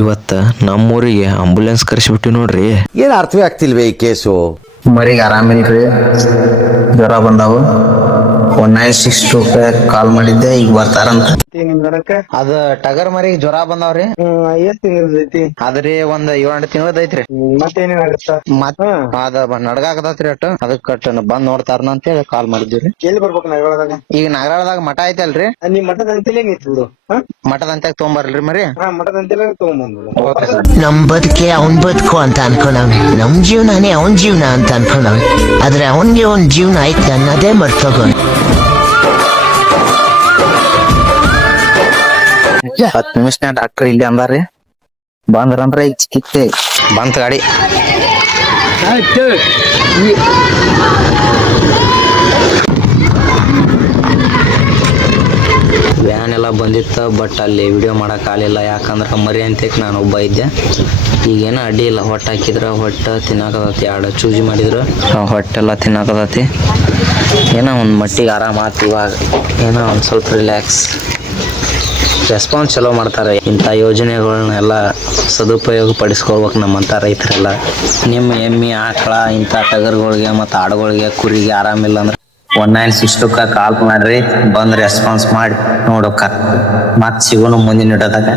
ಇವತ್ತ ನಮ್ಮೂರಿಗೆ ಆಂಬುಲೆನ್ಸ್ ಕರೆಸಿಬಿಟ್ಟು ನೋಡ್ರಿ. ಏನ್ ಅರ್ಥವೇ ಆಗ್ತಿಲ್ವೇ ಈ ಕೇಸು. ಮರಿಗೆ ಆರಾಮಿಲ್ರಿ, ಜ್ವರ ಬಂದಾವು. 1962 ಕಾಲ್ ಮಾಡಿದ್ದೆ, ಈಗ ಬರ್ತಾರಂತ. ಅದ ಟಗರ್ ಮರಿಗೆ ಜ್ವರ ಬಂದಾವ್ರಿ. ಎಷ್ಟ್ ತಿಂಗಳೈತಿ? ಅದ್ರಿ ಒಂದ್ 7 ತಿಂಗಳದೈತ್ರಿ. ಮತ್ತ ಅದ ನಡ್ಗಾಕತೈತ್ರಿ ಅಟ್ ಅದಕ್ಕ ಬಂದ್ ನೋಡ್ತಾರನ ಅಂತ ಹೇಳಿ ಕಾಲ್ ಮಾಡಿದ್ವಿ. ಎಲ್ಲಿ ಬರ್ಬೇಕು ನಗರದಾಗ? ಈಗ ನಗರದಾಗ ಮಠ ಐತಲ್ರಿ, ನಿಮ್ ಮಠದ ಅಂತೆಲ್ಲ ಹೆಂಗೈತಿ ಬಿಡು. ಮಠದ ಅಂತ್ಯಾಗ ತೊಗೊಂಬರ್ಲ್ರಿ ಮರಿ. ಮಠದ ಅಂತೆಲ್ಲ ತಗೊಂಬಂದ್ಬಿಡು. ನಮ್ ಬದುಕೆ ಅವನ್ ಬದುಕು ಅಂತ ಅನ್ಕೊಂಡವ್, ನಮ್ ಜೀವನಾನೇ ಅವನ್ ಜೀವನ ಅಂತ ಅನ್ಕೊಂಡವ್. ಆದ್ರೆ ಅವನ್ಗೆ ಒಂದ್ ಜೀವನ ಐತ್ ಅನ್ನೋದೇ ಮರ್ತೋಗೋನ್. 10 ನಿಮಿಷನ್ಯಾಗ ಡಾಕ್ಟರ್ ಇಲ್ಲಿ ಅಂದಾರ್ರಿ. ಬಂದ್ರಂದ್ರ ಈಗ ಚಿಕಿತ್ಸೆ ಬಂತ ಗಾಡಿ. ವ್ಯಾನ್ ಎಲ್ಲ ಬಂದಿತ್ತ, ಬಟ್ ಅಲ್ಲಿ ವಿಡಿಯೋ ಮಾಡಕ್ ಆಗಲಿಲ್ಲ. ಯಾಕಂದ್ರೆ ಮರಿ ಅಂತೇಕ್ ನಾನು ಒಬ್ಬ ಇದ್ದೆ. ಈಗೇನೋ ಅಡ್ಡಿ ಇಲ್ಲ, ಹೊಟ್ಟೆ ಹಾಕಿದ್ರ ಹೊಟ್ಟೆ ತಿನ್ನಾಕತತಿ. 2 ಚೂಜಿ ಮಾಡಿದ್ರು ಹೊಟ್ಟೆಲ್ಲ ತಿನ್ನಾಕತತಿ. ಏನೋ ಒಂದು ಮಟ್ಟಿಗೆ ಆರಾಮ ಆತು. ಇವಾಗ ಏನೋ ಒಂದು ಸ್ವಲ್ಪ ರಿಲ್ಯಾಕ್ಸ್. ರೆಸ್ಪಾನ್ಸ್ ಚಲೋ ಮಾಡ್ತಾರೆ. ಇಂಥ ಯೋಜನೆಗಳನ್ನೆಲ್ಲ ಸದುಪಯೋಗ ಪಡಿಸ್ಕೊಳ್ಬೇಕು ನಮ್ಮಂಥ ರೈತರೆಲ್ಲ. ನಿಮ್ಮ ಎಮ್ಮೆ ಆಕಳ ಇಂಥ ಟಗರ್ಗಳಿಗೆ ಮತ್ತು ಆಡುಗಳಿಗೆ ಕುರಿಗೆ ಆರಾಮಿಲ್ಲ ಅಂದ್ರೆ 1962 ಕಾಲ್ ಮಾಡ್ರಿ, ಬಂದು ರೆಸ್ಪಾನ್ಸ್ ಮಾಡಿ ನೋಡೋಕ. ಮತ್ತೆ ಸಿಗೋಣ ಮುಂದಿನ ಇಡೋದಾಗ.